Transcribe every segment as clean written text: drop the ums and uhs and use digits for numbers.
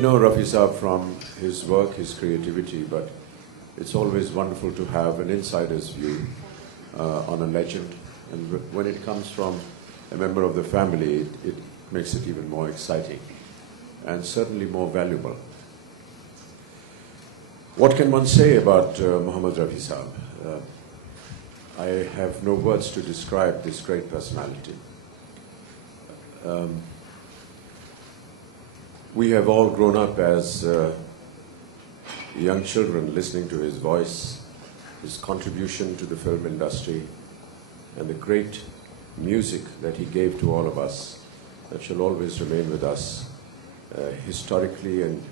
know Rafi Saab from his work, his creativity, but it's always wonderful to have an insider's view on a legend. And when it comes from a member of the family, it makes it even more exciting and certainly more valuable. What can one say about Mohammad Rafi Saab? I have no words to describe this great personality. We have all grown up as young children listening to his voice, his contribution to the film industry, and the great music that he gave to all of us that shall always remain with us historically and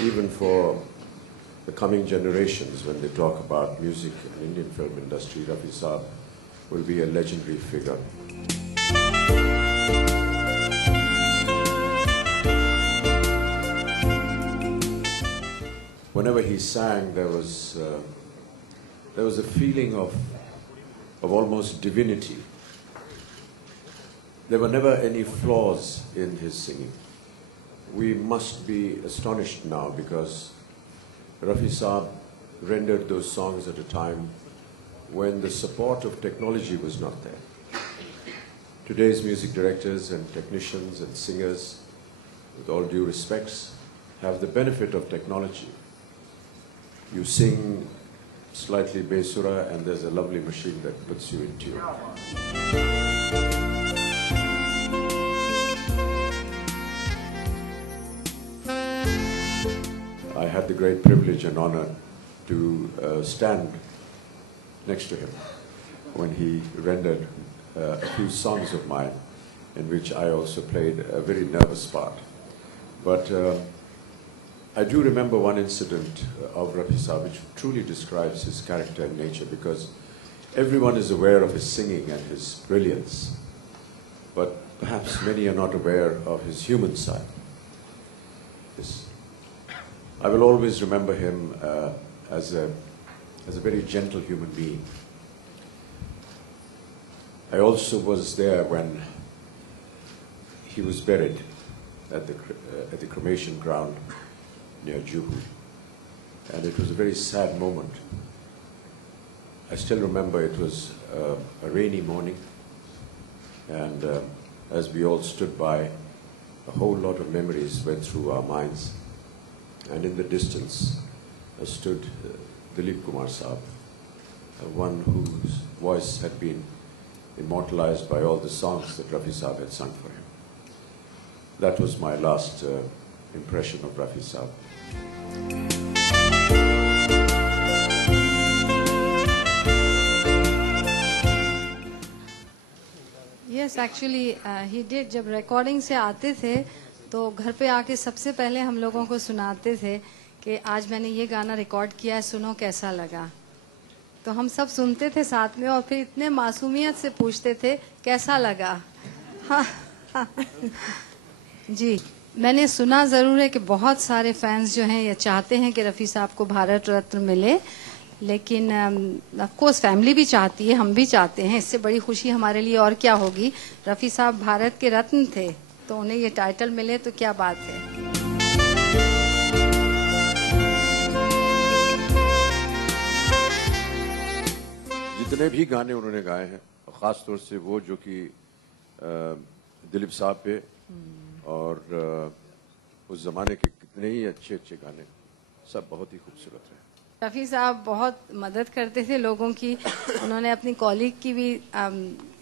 even for the coming generations. When they talk about music and Indian film industry, Rafi Saab will be a legendary figure. Whenever he sang, there was a feeling of almost divinity. There were never any flaws in his singing. We must be astonished now because Rafi Saab rendered those songs at a time when the support of technology was not there. Today's music directors and technicians and singers, with all due respects, have the benefit of technology. You sing slightly Besura and there's a lovely machine that puts you in tune. I had the great privilege and honor to stand next to him when he rendered a few songs of mine in which I also played a very nervous part. But I do remember one incident of Rafi Saab which truly describes his character and nature, because everyone is aware of his singing and his brilliance, but perhaps many are not aware of his human side. I will always remember him as a very gentle human being. I also was there when he was buried at the cremation ground near Juhu, and it was a very sad moment. I still remember it was a rainy morning, and as we all stood by, a whole lot of memories went through our minds, and in the distance stood Dilip Kumar Saab, one whose voice had been immortalized by all the songs that Rafi Saab had sung for him. That was my last impression of Rafi Saab. Yes, actually he did. जब recording से आते थे तो घर पे आके सबसे पहले हम लोगों को सुनाते थे कि आज मैंने ये गाना रिकॉर्ड किया है, सुनो कैसा लगा। तो हम सब सुनते थे साथ में और फिर इतने मासूमियत से पूछते थे कैसा लगा। हाँ, हाँ। जी, मैंने सुना ज़रूर है कि बहुत सारे फैंस जो हैं ये चाहते हैं कि रफ़ी साहब को भारत रत्न मिले, लेकिन ऑफ कोर्स फैमिली भी चाहती है, हम भी चाहते हैं। इससे बड़ी खुशी हमारे लिए और क्या होगी। रफ़ी साहब भारत के रत्न थे तो उन्हें ये टाइटल मिले तो क्या बात है। जितने भी गाने उन्होंने गाए हैं, ख़ास तौर से वो जो कि दिलीप साहब पे और उस ज़माने के कितने ही अच्छे अच्छे गाने, सब बहुत ही खूबसूरत हैं। रफ़ी साहब बहुत मदद करते थे लोगों की। उन्होंने अपनी कॉलीग की भी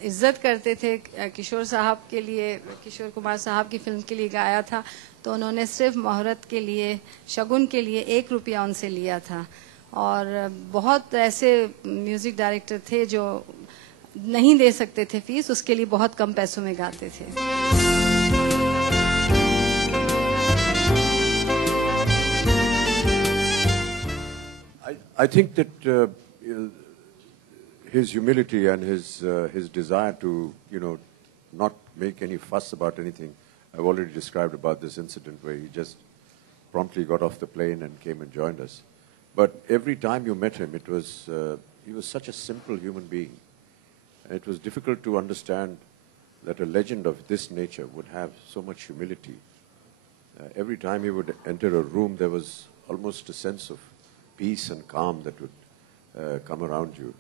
इज्जत करते थे। किशोर साहब के लिए, किशोर कुमार साहब की फिल्म के लिए गाया था तो उन्होंने सिर्फ मुहूर्त के लिए, शगुन के लिए 1 रुपया उनसे लिया था। और बहुत ऐसे म्यूज़िक डायरेक्टर थे जो नहीं दे सकते थे फीस, उसके लिए बहुत कम पैसों में गाते थे। I think that his humility and his desire to, not make any fuss about anything. I've already described about this incident where he just promptly got off the plane and came and joined us. But every time you met him, he was such a simple human being. And it was difficult to understand that a legend of this nature would have so much humility every time he would enter a room, there was almost a sense of peace and calm that would come around you.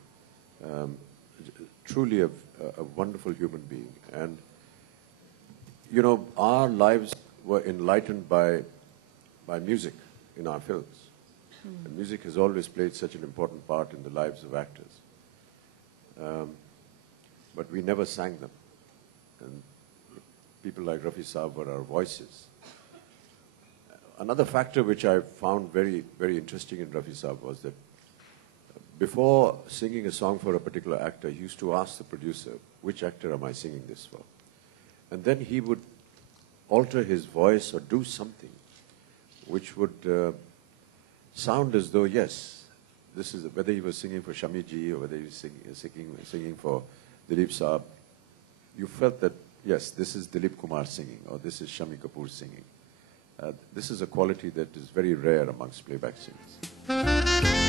Truly a wonderful human being. And, you know, our lives were enlightened by music in our films. And music has always played such an important part in the lives of actors. But we never sang them. And people like Rafi Saab were our voices. Another factor which I found very, very interesting in Rafi Saab was that before singing a song for a particular actor, he used to ask the producer, which actor am I singing this for? And then he would alter his voice or do something which would sound as though, yes, this is, whether he was singing for Shami Ji or whether he was singing for Dilip Saab, you felt that, yes, this is Dilip Kumar singing or this is Shami Kapoor singing. This is a quality that is very rare amongst playback singers.